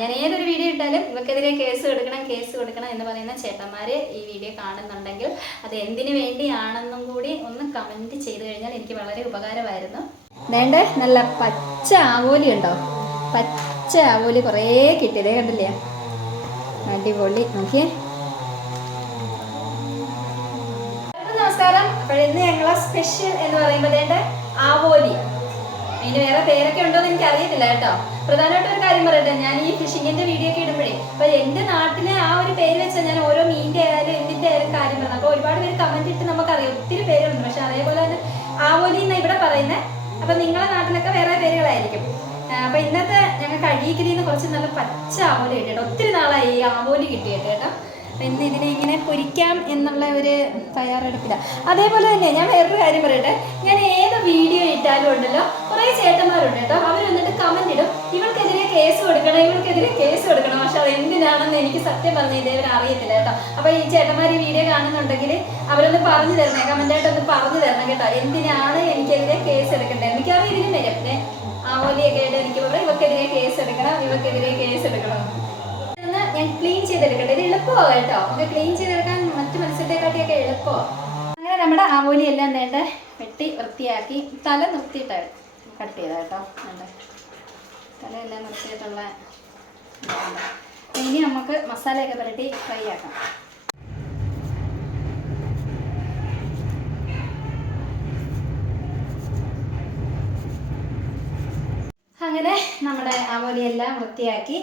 ഞാൻ ഏതൊരു വീഡിയോ ഇട്ടാലും ഇവക്കെതിരെ കേസ് കൊടുക്കണം കേസ് കൊടുക്കണം എന്ന് പറയുന്ന ചേട്ടന്മാർ ഈ വീഡിയോ കാണുന്നുണ്ടെങ്കിൽ അത് എന്തിനു വേണ്ടിയാണെന്നും കൂടി ഒന്ന് കമന്റ് ചെയ്ത് കഴിഞ്ഞാൽ എനിക്ക് വളരെ ഉപകാരമായിരുന്നു. വേണ്ട? നല്ല പച്ച ആവോലി ഉണ്ടോ? പച്ച ആവോലി കുറേ കിട്ടിയതേ കണ്ടില്ലേ? അടിപൊളി. നോക്കിയേ. നമസ്കാരം. അപ്പോൾ ഇന്ന് ഞങ്ങളെ സ്പെഷ്യൽ എന്ന് ആവോലി അതിന് വേറെ പേരൊക്കെ ഉണ്ടോ എന്ന് എനിക്ക് അറിയത്തില്ല കേട്ടോ. പ്രധാനമായിട്ട് ഒരു കാര്യം പറയട്ടെ ഞാൻ ഈ ഫിഷിങ്ങിന്റെ വീഡിയോ ഒക്കെ ഇടുമ്പോഴേ അപ്പൊ എന്റെ നാട്ടിലെ ആ ഒരു പേര് വെച്ചാൽ ഞാൻ ഓരോ മീനിന്റെ ആയാലും എന്തിന്റെ ആയാലും കാര്യം പറഞ്ഞു. അപ്പൊ ഒരുപാട് പേര് കമന്റ് ഇട്ട് നമുക്കറിയാം. ഒത്തിരി പേരുണ്ട്. പക്ഷെ അതേപോലെ തന്നെ ആവോലി ഇന്ന് ഇവിടെ പറയുന്നത് അപ്പൊ നിങ്ങളെ നാട്ടിലൊക്കെ വേറെ പേരുകളായിരിക്കും. ആ, അപ്പൊ ഇന്നത്തെ ഞങ്ങൾ നിന്ന് കുറച്ച് നല്ല പച്ച ആവോലി കിട്ടിയിട്ട് ഒത്തിരി നാളായി ഈ ആവോലി കിട്ടിയിട്ട് കേട്ടോ. ഇന്ന് ഇതിനെ ഇങ്ങനെ പൊരിക്കാം എന്നുള്ള ഒരു തയ്യാറെടുപ്പില്ല അതേപോലെ തന്നെ ഞാൻ വേറൊരു കാര്യം പറയട്ടെ. ഞാൻ ഏത് വീഡിയോ ഇട്ടാലും ഉണ്ടല്ലോ കുറേ ചേട്ടന്മാരുണ്ട് കേട്ടോ. അവർ വന്നിട്ട് കമന്റ് ഇടും. ഇവൾക്കെതിരെ കേസ് കൊടുക്കണം ഇവൾക്കെതിരെ കേസ് കൊടുക്കണം. പക്ഷെ അത് എന്തിനാണെന്ന് എനിക്ക് സത്യം പറഞ്ഞ ഇതേവരെ അറിയത്തില്ല കേട്ടോ. അപ്പോൾ ഈ ചേട്ടന്മാർ ഈ വീഡിയോ കാണുന്നുണ്ടെങ്കിൽ അവരൊന്ന് പറഞ്ഞു തരണേ കമന്റായിട്ട് ഒന്ന് പറഞ്ഞു തരണം കേട്ടോ. എന്തിനാണ് എനിക്കെതിരെ കേസ് എടുക്കേണ്ടത്? എനിക്ക് അറിയില്ല വരും. ആ ആവോലിയൊക്കെ ആയിട്ട് എനിക്ക് പറയാം. ഇവക്കെതിരെ കേസ് എടുക്കണം ഇവക്കെതിരെ കേസ് എടുക്കണം. ഞാൻ ക്ലീൻ ചെയ്തെടുക്കട്ടെ. ഇത് എളുപ്പമാണ് കേട്ടോ. നമുക്ക് ക്ലീൻ ചെയ്തെടുക്കാൻ മറ്റു മത്സ്യത്തെക്കാട്ടിയൊക്കെ എളുപ്പമാണ് അങ്ങനെ നമ്മുടെ ആവോലി എല്ലാം വേണ്ട വെട്ടി വൃത്തിയാക്കി തല നിർത്തിയിട്ടാണ് കട്ട് ചെയ്ത കേട്ടോ. തലയെല്ലാം നിർത്തിയിട്ടുള്ള ഇനി നമുക്ക് മസാലയൊക്കെ പുരട്ടി ഫ്രൈ ആക്കാം. അങ്ങനെ നമ്മുടെ ആവോലിയെല്ലാം വൃത്തിയാക്കി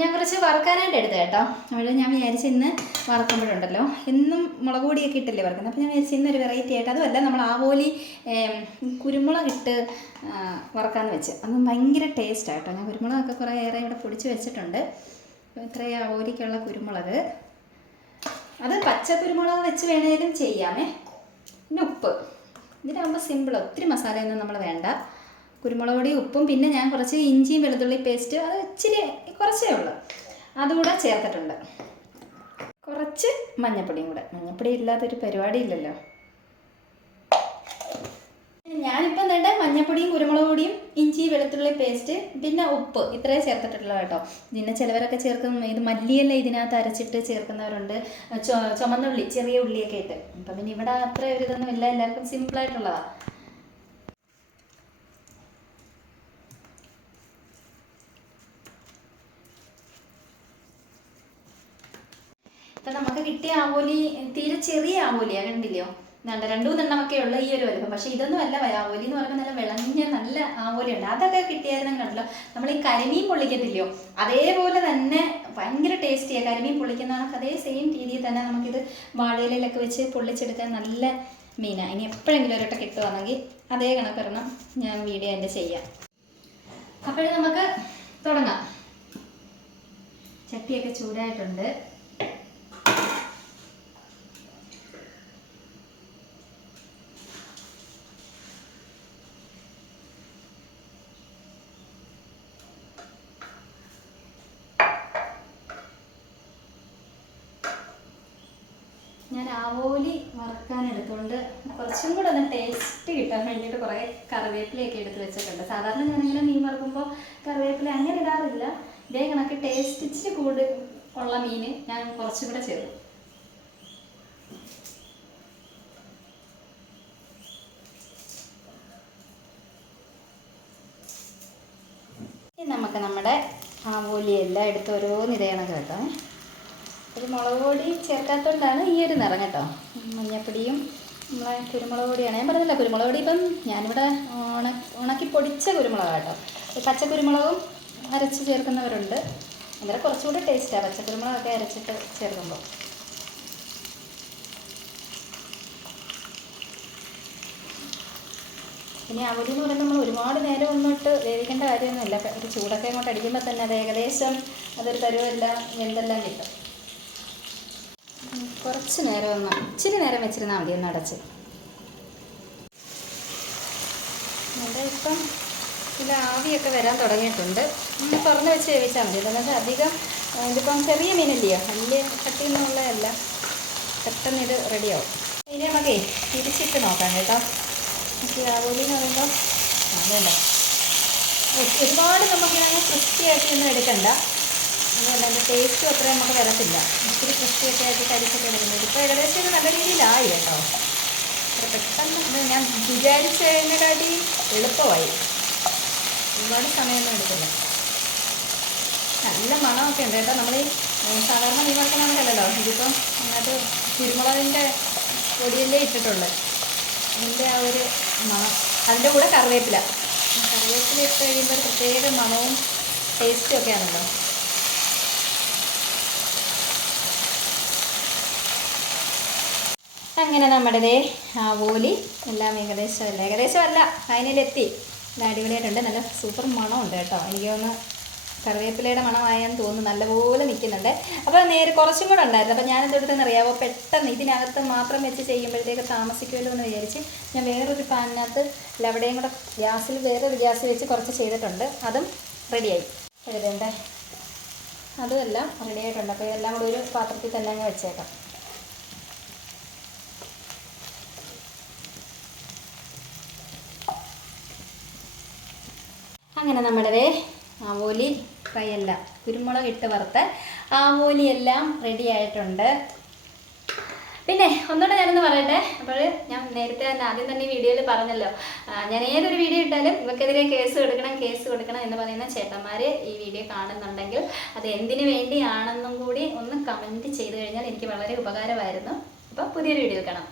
ഞാൻ കുറച്ച് വറുക്കാനായിട്ട് എടുത്തു കേട്ടോ. അപ്പോൾ ഞാൻ വിചാരിച്ച് ഇന്ന് വറുക്കുമ്പോഴുണ്ടല്ലോ. എന്നും മുളക് പൊടിയൊക്കെ ഇട്ടല്ലേ വറുക്കുന്നത്? അപ്പോൾ ഞാൻ വിചാരിച്ച് ഇന്നൊരു വെറൈറ്റി ആയിട്ട് അതുമല്ല നമ്മൾ ആവോലി കുരുമുളക് ഇട്ട് വറുക്കാമെന്ന് വെച്ച്. അത് ഭയങ്കര ടേസ്റ്റ് കേട്ടോ. ഞാൻ കുരുമുളകൊക്കെ കുറേ ഏറെ ഇവിടെ പൊടിച്ച് വെച്ചിട്ടുണ്ട്. ഇത്രയും ആവോലിക്കുള്ള കുരുമുളക്. അത് പച്ച കുരുമുളക് വെച്ച് വേണേലും ചെയ്യാമേ. പിന്നെ ഉപ്പ്. ഇതിനാകുമ്പോൾ സിമ്പിൾ ഒത്തിരി മസാലയൊന്നും നമ്മൾ വേണ്ട. കുരുമുളക് പൊടി ഉപ്പും പിന്നെ ഞാൻ കുറച്ച് ഇഞ്ചിയും വെളുത്തുള്ളി പേസ്റ്റ് അത് ഇച്ചിരി കുറച്ചേ ഉള്ളൂ. അതുകൂടെ ചേർത്തിട്ടുണ്ട്. കുറച്ച് മഞ്ഞപ്പൊടിയും കൂടെ. മഞ്ഞപ്പൊടി ഇല്ലാത്തൊരു പരിപാടി ഇല്ലല്ലോ. ഞാനിപ്പം വേണ്ട മഞ്ഞപ്പൊടിയും കുരുമുളക് പൊടിയും ഇഞ്ചി വെളുത്തുള്ളി പേസ്റ്റ് പിന്നെ ഉപ്പ്. ഇത്രേ ചേർത്തിട്ടുള്ളൂ കേട്ടോ. പിന്നെ ചിലവരൊക്കെ ചേർക്കുന്ന ഇത് മല്ലിയെല്ലാം ഇതിനകത്ത് അരച്ചിട്ട് ചേർക്കുന്നവരുണ്ട്. ചുമന്നുള്ളി ചെറിയ ഉള്ളിയൊക്കെ ഇട്ട്. അപ്പം പിന്നെ ഇവിടെ അത്ര ഒരു ഇതൊന്നും ഇല്ല. എല്ലാവർക്കും സിമ്പിളായിട്ടുള്ളതാണ് ഇപ്പം നമുക്ക് കിട്ടിയ ആവോലി തീരെ ചെറിയ ആവോലിയാണ് കണ്ടില്ലയോ നല്ല രണ്ടു മൂന്നെണ്ണമൊക്കെ ഉള്ള ഈ ഒരു വലുപ്പം. പക്ഷെ ഇതൊന്നും അല്ല ആവോലി എന്ന് പറയുമ്പോൾ നല്ല വിളഞ്ഞ നല്ല ആവോലിയുണ്ട്. അതൊക്കെ കിട്ടിയായിരുന്നു കണ്ടല്ലോ. നമ്മൾ ഈ കരിമീൻ പൊള്ളിക്കത്തില്ലയോ? അതേപോലെ തന്നെ ഭയങ്കര ടേസ്റ്റിയാണ് കരിമീൻ പൊള്ളിക്കുന്ന കണക്ക് അതേ സെയിം രീതിയിൽ തന്നെ നമുക്കിത് വാഴയിലൊക്കെ വെച്ച് പൊള്ളിച്ചെടുക്കാൻ നല്ല മീനാണ് ഇനി എപ്പോഴെങ്കിലും ഒരൊട്ട കിട്ടുവാണെങ്കിൽ അതേ കണക്കൊരെണ്ണം ഞാൻ വീഡിയോ എന്റെ ചെയ്യാം. അപ്പോഴും നമുക്ക് തുടങ്ങാം. ചട്ടിയൊക്കെ ചൂടായിട്ടുണ്ട്. ഞാൻ ആവോലി വറുക്കാൻ എടുത്തുകൊണ്ട് കുറച്ചും കൂടെ ഒന്ന് ടേസ്റ്റ് കിട്ടാൻ വേണ്ടിയിട്ട് കുറേ കറിവേപ്പിലയൊക്കെ എടുത്ത് വെച്ചിട്ടുണ്ട്. സാധാരണ ഞാനിങ്ങനെ മീൻ വറുക്കുമ്പോൾ കറിവേപ്പില അങ്ങനെ ഇടാറില്ല. ഇതേ കണക്ക് ടേസ്റ്റ് ഇച്ചിരി കൂടെ ഉള്ള മീൻ ഞാൻ കുറച്ചും കൂടെ ഇനി നമുക്ക് നമ്മുടെ ആവോലി എല്ലാം എടുത്ത് ഓരോന്ന് ഇതേ കണക്ക് ഒരു മുളക് പൊടി ചേർക്കാത്തതുകൊണ്ടാണ് ഈ ഒരു നിറം കേട്ടോ. മഞ്ഞപ്പൊടിയും നമ്മളെ കുരുമുളക് പൊടിയാണ്. ഞാൻ പറഞ്ഞില്ല കുരുമുളക് പൊടി ഇപ്പം ഞാനിവിടെ ഉണ ഉണക്കി പൊടിച്ച കുരുമുളക് കേട്ടോ. പച്ച കുരുമുളകും അരച്ച് ചേർക്കുന്നവരുണ്ട്. അന്നേരം കുറച്ചുകൂടി ടേസ്റ്റാണ് പച്ച കുരുമുളകൊക്കെ അരച്ചിട്ട് ചേർക്കുമ്പോൾ. പിന്നെ അവധി എന്ന് പറയുമ്പോൾ നമ്മൾ ഒരുപാട് നേരം ഒന്നിട്ട് വേവിക്കേണ്ട കാര്യമൊന്നുമില്ല. ഒരു ചൂടൊക്കെ അങ്ങോട്ട് അടിക്കുമ്പോൾ തന്നെ അത് ഏകദേശം അതൊരു തരുവെല്ലാം വെന്തെല്ലാം കിട്ടും. കുറച്ച് നേരം ഒന്ന് ഇച്ചിരി നേരം വെച്ചിരുന്നാൽ മതി ഒന്ന് അടച്ച്. ഇവിടെ ഇപ്പം ഇതിൽ ആവിയൊക്കെ വരാൻ തുടങ്ങിയിട്ടുണ്ട്. ഒന്ന് തുറന്ന് വെച്ച് വേവിച്ചാൽ മതി. എന്താണെന്ന് വെച്ചാൽ അധികം ഇതിപ്പം ചെറിയ മീനില്ലയോ വലിയ കട്ടിയൊന്നുമുള്ളതല്ല പെട്ടെന്ന് ഇത് റെഡിയാവും. ഇനി നമുക്കേ തിരിച്ചിട്ട് നോക്കാം കേട്ടോ. ആവോലി എന്ന് പറയുമ്പോൾ അതല്ല ഒരുപാട് നമുക്കിങ്ങനെ ക്രിസ്പിയാക്കി ഒന്നും എടുക്കണ്ട. അതുകൊണ്ട് അതിന്റെ ടേസ്റ്റും അത്രയും നമുക്ക് വരത്തില്ല. ഇത്തിരി ക്രിസ്പിയൊക്കെ ആയിട്ട് കരിച്ചൊക്കെ എടുക്കുന്നത് ഇപ്പോൾ ഏകദേശം ഇത് നല്ല രീതിയിലായി കേട്ടോ. പെട്ടെന്ന് ഞാൻ വിചാരിച്ചതിനെക്കാട്ടി എളുപ്പമായി. ഒരുപാട് സമയമൊന്നും എടുക്കില്ല നല്ല മണമൊക്കെ ഉണ്ട് കേട്ടോ. നമ്മൾ ഈ സാധാരണ മീൻ വറുക്കണമല്ലോ ഇതിപ്പം അതിനകത്ത് കുരുമുളകിന്റെ പൊടിയല്ലേ ഇട്ടിട്ടുള്ളത് അതിന്റെ ആ ഒരു മണം. അതിന്റെ കൂടെ കറിവേപ്പില. കറിവേപ്പില ഇട്ട് കഴിയുമ്പോൾ പ്രത്യേക മണവും ടേസ്റ്റും ഒക്കെ അങ്ങനെ നമ്മുടെ ദേ ആവോലി എല്ലാം ഏകദേശം അല്ല? ഏകദേശം അല്ല ഫൈനലെത്തി. അടിപൊളിയായിട്ടുണ്ട്. നല്ല സൂപ്പർ മണമുണ്ട് കേട്ടോ. എനിക്ക് തോന്നുന്നു കറിവേപ്പിലയുടെ മണമായെന്ന് തോന്നുന്നു. നല്ലപോലെ നിൽക്കുന്നുണ്ട്. അപ്പോൾ നേരെ കുറച്ചും കൂടെ ഉണ്ടായിരുന്നു. അപ്പോൾ ഞാൻ എന്തെടുത്തെന്ന് അറിയാമോ പെട്ടെന്ന് ഇതിനകത്ത് മാത്രം വെച്ച് ചെയ്യുമ്പോഴത്തേക്ക് താമസിക്കുമല്ലോ എന്ന് വിചാരിച്ച് ഞാൻ വേറൊരു പാനിനകത്ത് ലവടയും കൂടെ ഗ്യാസിൽ വേറൊരു ഗ്യാസ് വെച്ച് കുറച്ച് ചെയ്തിട്ടുണ്ട്. അതും റെഡിയായി. എഴുതേണ്ടേ അതുമെല്ലാം റെഡിയായിട്ടുണ്ട്. അപ്പോൾ എല്ലാം കൂടി ഒരു പാത്രത്തിൽ തന്നെ അങ്ങ് വെച്ചേക്കാം. അങ്ങനെ നമ്മുടെ ആവോലി ഫ്രൈ അല്ല കുരുമുളക് ഇട്ട് വറുത്ത് ആവോലി എല്ലാം റെഡി ആയിട്ടുണ്ട്. പിന്നെ ഒന്നുകൂടെ ഞാനൊന്ന് പറയട്ടെ അപ്പോൾ ഞാൻ നേരത്തെ തന്നെ ആദ്യം തന്നെ വീഡിയോയിൽ പറഞ്ഞല്ലോ ഞാൻ ഏതൊരു വീഡിയോ ഇട്ടാലും ഇവർക്കെതിരെ കേസ് കൊടുക്കണം കേസ് കൊടുക്കണം എന്ന് പറയുന്ന ചേട്ടന്മാർ ഈ വീഡിയോ കാണുന്നുണ്ടെങ്കിൽ അത് എന്തിനു വേണ്ടിയാണെന്നും കൂടി ഒന്ന് കമന്റ് ചെയ്ത് കഴിഞ്ഞാൽ എനിക്ക് വളരെ ഉപകാരമായിരുന്നു. അപ്പോൾ പുതിയൊരു വീഡിയോ കാണാം.